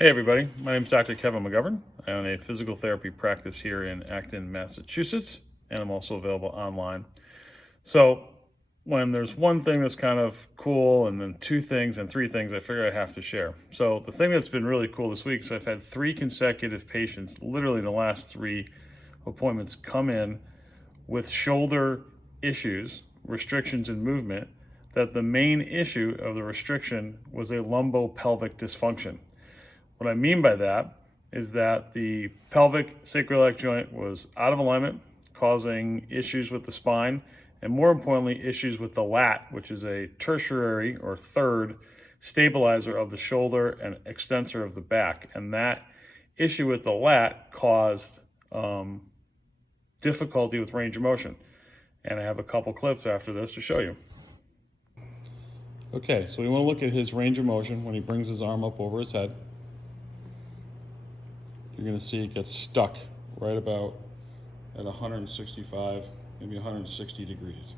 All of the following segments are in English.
Hey everybody, my name is Dr. Kevin McGovern. I own a physical therapy practice here in Acton, Massachusetts, and I'm also available online. So when there's one thing that's kind of cool and then two things and three things, I figure I have to share. So the thing that's been really cool this week is I've had 3 consecutive patients, literally in the last 3 appointments, come in with shoulder issues, restrictions in movement, that the main issue of the restriction was a lumbopelvic dysfunction. What I mean by that is that the pelvic sacroiliac joint was out of alignment, causing issues with the spine, and more importantly, issues with the lat, which is a tertiary or third stabilizer of the shoulder and extensor of the back. And that issue with the lat caused difficulty with range of motion. And I have a couple clips after this to show you. Okay, so we want to look at his range of motion when he brings his arm up over his head. You're going to see it gets stuck right about at 165, maybe 160 degrees.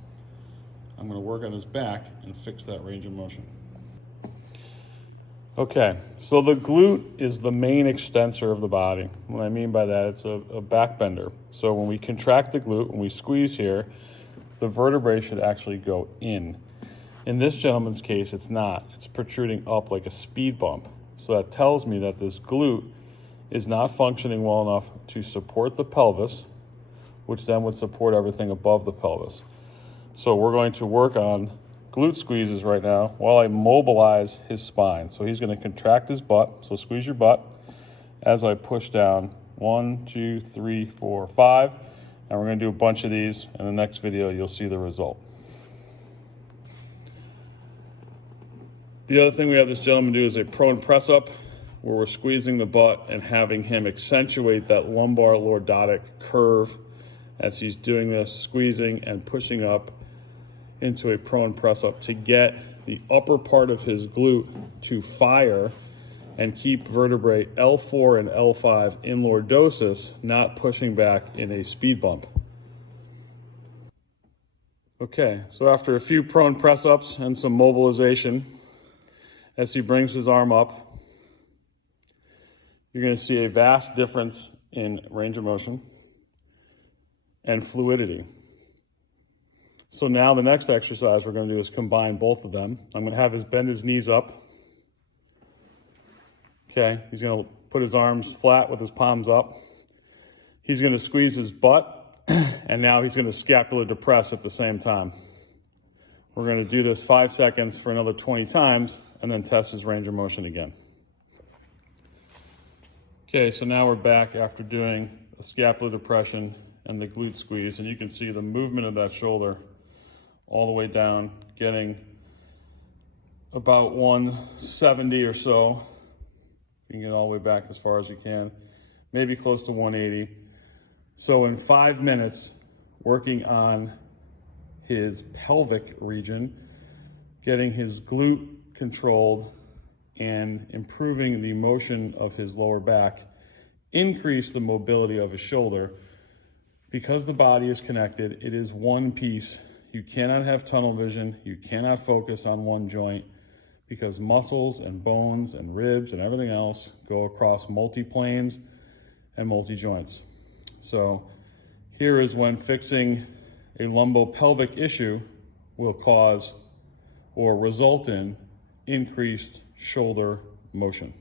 I'm going to work on his back and fix that range of motion. Okay, so the glute is the main extensor of the body. What I mean by that, it's a back bender. So when we contract the glute, when we squeeze here, the vertebrae should actually go in. In this gentleman's case, it's not. It's protruding up like a speed bump. So that tells me that this glute is not functioning well enough to support the pelvis, which then would support everything above the pelvis. So we're going to work on glute squeezes right now while I mobilize his spine. So he's going to contract his butt. So squeeze your butt as I push down 1, 2, 3, 4, 5. And we're going to do a bunch of these. In the next video, you'll see the result. The other thing we have this gentleman do is a prone press up, where we're squeezing the butt and having him accentuate that lumbar lordotic curve as he's doing this, squeezing and pushing up into a prone press up to get the upper part of his glute to fire and keep vertebrae L4 and L5 in lordosis, not pushing back in a speed bump. Okay, so after a few prone press ups and some mobilization, as he brings his arm up, you're going to see a vast difference in range of motion and fluidity. So now the next exercise we're going to do is combine both of them. I'm going to have him bend his knees up. Okay, he's going to put his arms flat with his palms up. He's going to squeeze his butt, and now he's going to scapular depress at the same time. We're going to do this 5 seconds for another 20 times, and then test his range of motion again. Okay, so now we're back after doing a scapular depression and the glute squeeze, and you can see the movement of that shoulder all the way down, getting about 170 or so. You can get all the way back as far as you can, maybe close to 180. So in 5 minutes, working on his pelvic region, getting his glute controlled, and improving the motion of his lower back, increase the mobility of his shoulder. Because the body is connected, it is one piece. You cannot have tunnel vision. You cannot focus on one joint because muscles and bones and ribs and everything else go across multi-planes and multi-joints. So here is when fixing a lumbopelvic issue will cause or result in increased shoulder motion.